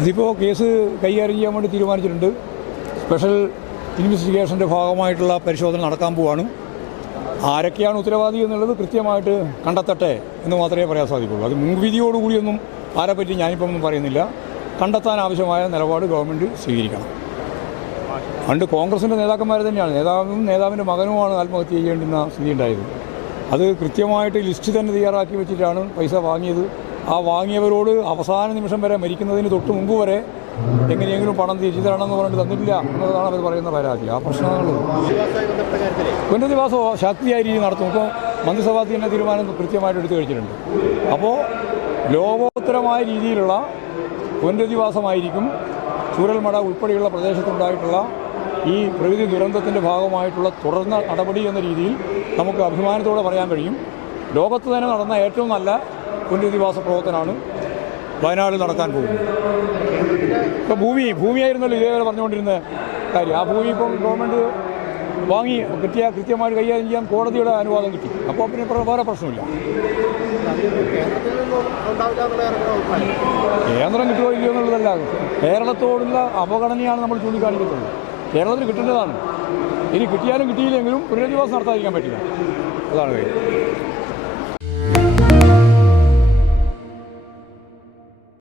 ഇതിപ്പോൾ കേസ് കൈകാര്യം ചെയ്യാൻ വേണ്ടി തീരുമാനിച്ചിട്ടുണ്ട്. സ്പെഷ്യൽ ഇൻവെസ്റ്റിഗേഷന്റെ ഭാഗമായിട്ടുള്ള പരിശോധന നടക്കാൻ പോവാണ്. ആരൊക്കെയാണ് ഉത്തരവാദി എന്നുള്ളത് കൃത്യമായിട്ട് കണ്ടെത്തട്ടെ എന്ന് മാത്രമേ പറയാൻ സാധിക്കുള്ളൂ. അത് മുൻവിധിയോടുകൂടിയൊന്നും ആരെപ്പറ്റി ഞാനിപ്പം ഒന്നും പറയുന്നില്ല. കണ്ടെത്താൻ ആവശ്യമായ നിലപാട് ഗവൺമെന്റ് സ്വീകരിക്കണം. പണ്ട് കോൺഗ്രസിന്റെ നേതാക്കന്മാർ തന്നെയാണ്. നേതാവും നേതാവിന്റെ മകനുമാണ് ആത്മഹത്യ ചെയ്യേണ്ടുന്ന സ്ഥിതി ഉണ്ടായത്. അത് കൃത്യമായിട്ട് ലിസ്റ്റ് തന്നെ തയ്യാറാക്കി വെച്ചിട്ടാണ് പൈസ വാങ്ങിയത്. ആ വാങ്ങിയവരോട് അവസാന നിമിഷം വരെ മരിക്കുന്നതിന് തൊട്ട് മുമ്പ് വരെ എങ്ങനെയെങ്കിലും പണം തിരിച്ചു തരണമെന്ന് പറഞ്ഞിട്ട് തന്നിട്ടില്ല എന്നതാണ് അവർ പറയുന്ന പരാതി. ആ പ്രശ്നങ്ങളുള്ളത് പുനരധിവാസം ശാക്തിയായ രീതിയിൽ നടത്തും. ഇപ്പോൾ മന്ത്രിസഭാ തന്നെ തീരുമാനം കൃത്യമായിട്ട് എടുത്തു കഴിച്ചിട്ടുണ്ട് അപ്പോൾ ലോകോത്തരമായ രീതിയിലുള്ള പുനരധിവാസമായിരിക്കും ചൂരൽമട ഉൾപ്പെടെയുള്ള പ്രദേശത്തുണ്ടായിട്ടുള്ള ഈ പ്രകൃതി ദുരന്തത്തിന്റെ ഭാഗമായിട്ടുള്ള തുടർന്ന നടപടി എന്ന രീതിയിൽ നമുക്ക് അഭിമാനത്തോടെ പറയാൻ കഴിയും. ലോകത്ത് തന്നെ നടന്ന ഏറ്റവും നല്ല പുനരധിവാസ പ്രവർത്തനമാണ് വയനാട് നടക്കാൻ പോകുന്നത്. ഇപ്പോൾ ഭൂമി ഭൂമിയായിരുന്നല്ലോ ഇതേവരെ പറഞ്ഞുകൊണ്ടിരുന്ന കാര്യം. ആ ഭൂമി ഇപ്പം ഗവൺമെന്റ് വാങ്ങി കിട്ടിയ കൃത്യമായിട്ട് കൈകാര്യം ചെയ്യാൻ കോടതിയുടെ അനുവാദം കിട്ടി. അപ്പോൾ പിന്നെ വേറെ പ്രശ്നമില്ല. കേന്ദ്രം കിട്ടുമോ ഇല്ലയോ എന്നുള്ളതല്ല. കേരളത്തോടുള്ള അവഗണനയാണ് നമ്മൾ ചൂണ്ടിക്കാണിക്കുന്നത്. കേരളത്തിന് കിട്ടേണ്ടതാണ്. ഇനി കിട്ടിയാലും കിട്ടിയില്ലെങ്കിലും പുനരധിവാസം നടത്താതിരിക്കാൻ പറ്റില്ല. അതാണ് കാര്യം.